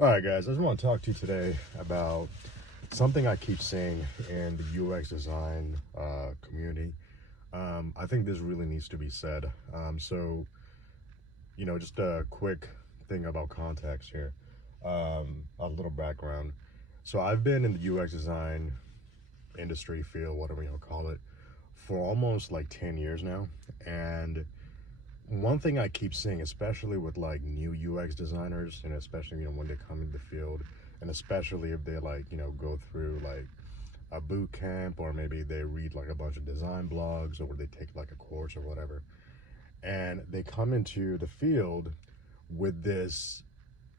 All right, guys, I just want to talk to you today about something I keep seeing in the UX design community. I think this really needs to be said. Just a quick thing about context here, a little background. So, I've been in the UX design industry field, whatever you call it, for almost like 10 years now. And one thing I keep seeing, especially with like new UX designers, and especially when they come into the field, and especially if they go through like a boot camp, or maybe they read like a bunch of design blogs, or they take like a course or whatever, and they come into the field with this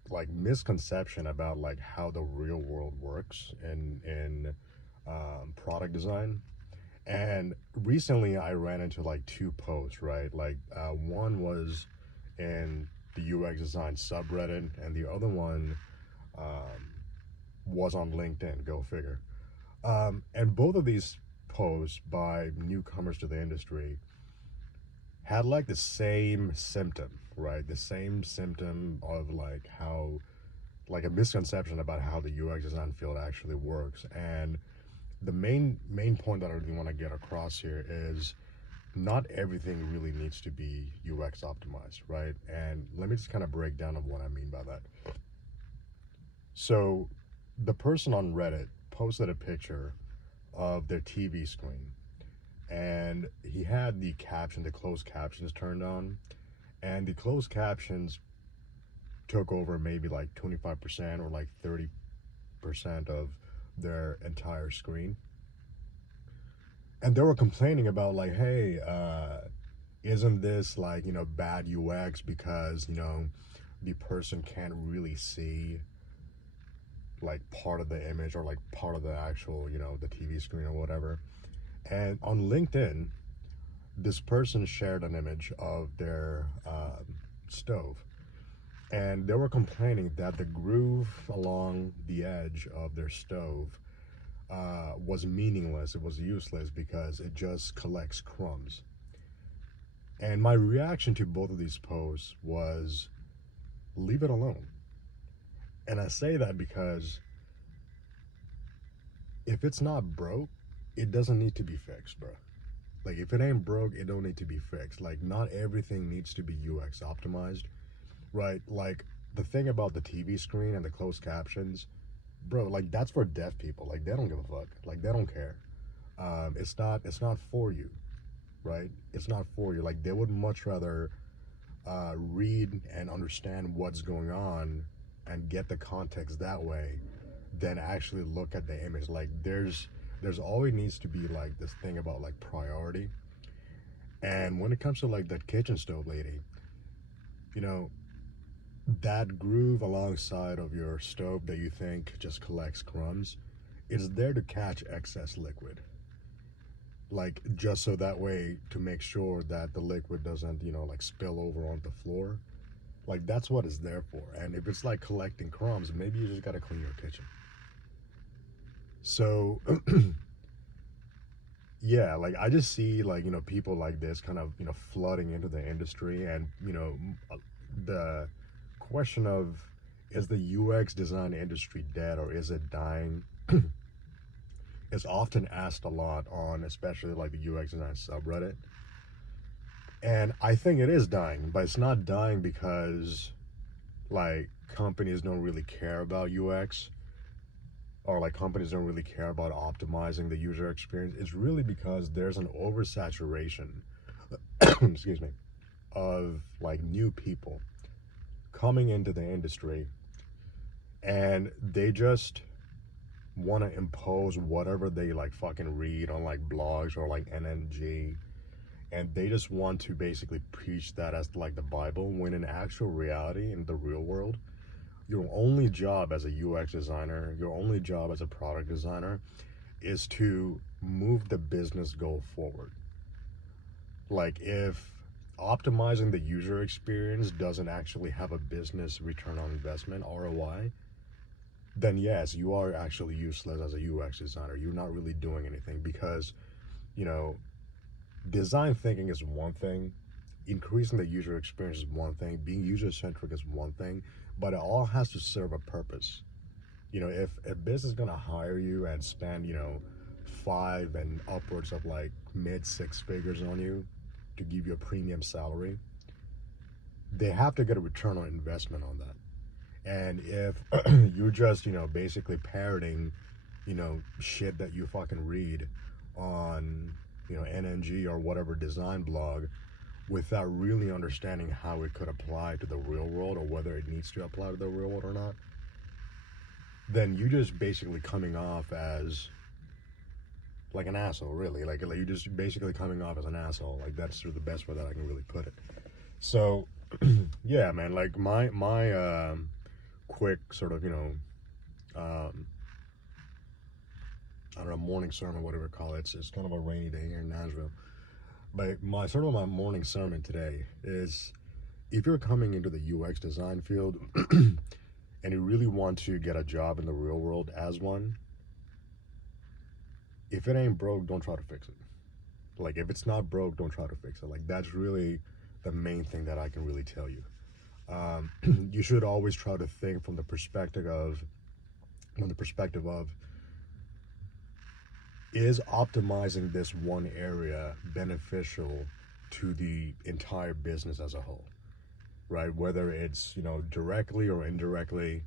like misconception about like how the real world works in product design. And recently I ran into like two posts, right? One was in the UX design subreddit, and the other one was on LinkedIn. Go figure. And both of these posts by newcomers to the industry had like the same symptom, right? The same symptom of like how, like a misconception about how the UX design field actually works. And the main point that I really want to get across here is not everything really needs to be UX optimized, right? And let me just kind of break down of what I mean by that. So the person on Reddit posted a picture of their TV screen, and he had the closed captions turned on, and the closed captions took over maybe like 25% or like 30% of their entire screen. And they were complaining about like, hey, isn't this like bad UX because the person can't really see like part of the image, or like part of the actual the TV screen or whatever. And on LinkedIn, this person shared an image of their stove, and they were complaining that the groove along the edge of their stove was meaningless. It was useless because it just collects crumbs. And my reaction to both of these posts was, leave it alone. And I say that because if it's not broke, it doesn't need to be fixed, bro. Like, if it ain't broke, it don't need to be fixed. Like, not everything needs to be UX optimized, right? Like, the thing about the TV screen and the closed captions, bro, like, that's for deaf people. Like, they don't give a fuck. Like, they don't care. It's not for you, right? It's not for you. Like, they would much rather read and understand what's going on and get the context that way than actually look at the image. Like, there's always needs to be like this thing about like priority. And when it comes to like that kitchen stove lady, you know, that groove alongside of your stove that you think just collects crumbs is there to catch excess liquid, like just so that way to make sure that the liquid doesn't like spill over onto the floor. Like, that's what it's there for. And if it's like collecting crumbs, maybe you just got to clean your kitchen. So yeah, like I just see like people like this kind of flooding into the industry. And the question of, is the UX design industry dead or is it dying, is often asked a lot on especially like the UX design subreddit. And I think it is dying, but it's not dying because like companies don't really care about UX, or like companies don't really care about optimizing the user experience. It's really because there's an oversaturation excuse me, of like new people coming into the industry, and they just want to impose whatever they like fucking read on like blogs or like NNG, and they just want to basically preach that as like the Bible, when in actual reality, in the real world, your only job as a UX designer, your only job as a product designer, is to move the business goal forward. Like, if optimizing the user experience doesn't actually have a business return on investment, ROI, then yes, you are actually useless as a UX designer. You're not really doing anything, because, you know, design thinking is one thing, increasing the user experience is one thing, being user-centric is one thing, but it all has to serve a purpose. If a business is gonna hire you and spend, five and upwards of like mid six figures on you to give you a premium salary, they have to get a return on investment on that. And if you're just, basically parroting, shit that you fucking read on, NNG or whatever design blog without really understanding how it could apply to the real world or whether it needs to apply to the real world or not, then you just basically coming off as like an asshole, really. Like you're just basically coming off as an asshole. Like that's sort of the best way that I can really put it. So, yeah, man. Like my quick sort of I don't know, morning sermon, whatever you call it. It's kind of a rainy day here in Nashville. But my morning sermon today is, if you're coming into the UX design field and you really want to get a job in the real world as one, if it ain't broke, don't try to fix it. Like if it's not broke, don't try to fix it. Like that's really the main thing that I can really tell you. You should always try to think from the perspective of, is optimizing this one area beneficial to the entire business as a whole, right? Whether it's, directly or indirectly,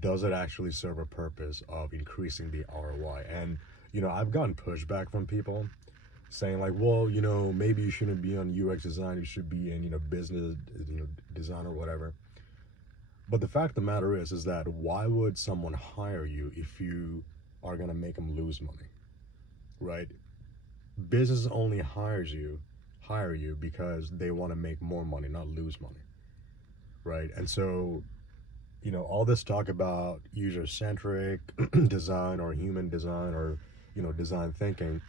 does it actually serve a purpose of increasing the ROI? And, I've gotten pushback from people saying like, well, maybe you shouldn't be on UX design, you should be in, business, design or whatever. But the fact of the matter is that why would someone hire you if you are going to make them lose money? Right? Business only hire you because they want to make more money, not lose money. Right? And so, all this talk about user-centric design or human design or, design thinking,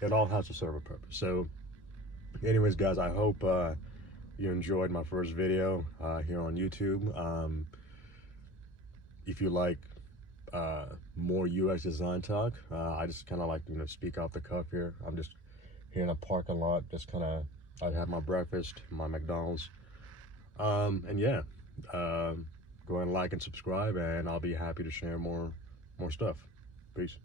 it all has to serve a purpose. So anyways, guys, I hope you enjoyed my first video here on YouTube. If you like more UX design talk, I just kind of like speak off the cuff here. I'm just here in a parking lot, just I'd have my breakfast, my McDonald's, and yeah, go ahead and like and subscribe, and I'll be happy to share more stuff. Peace.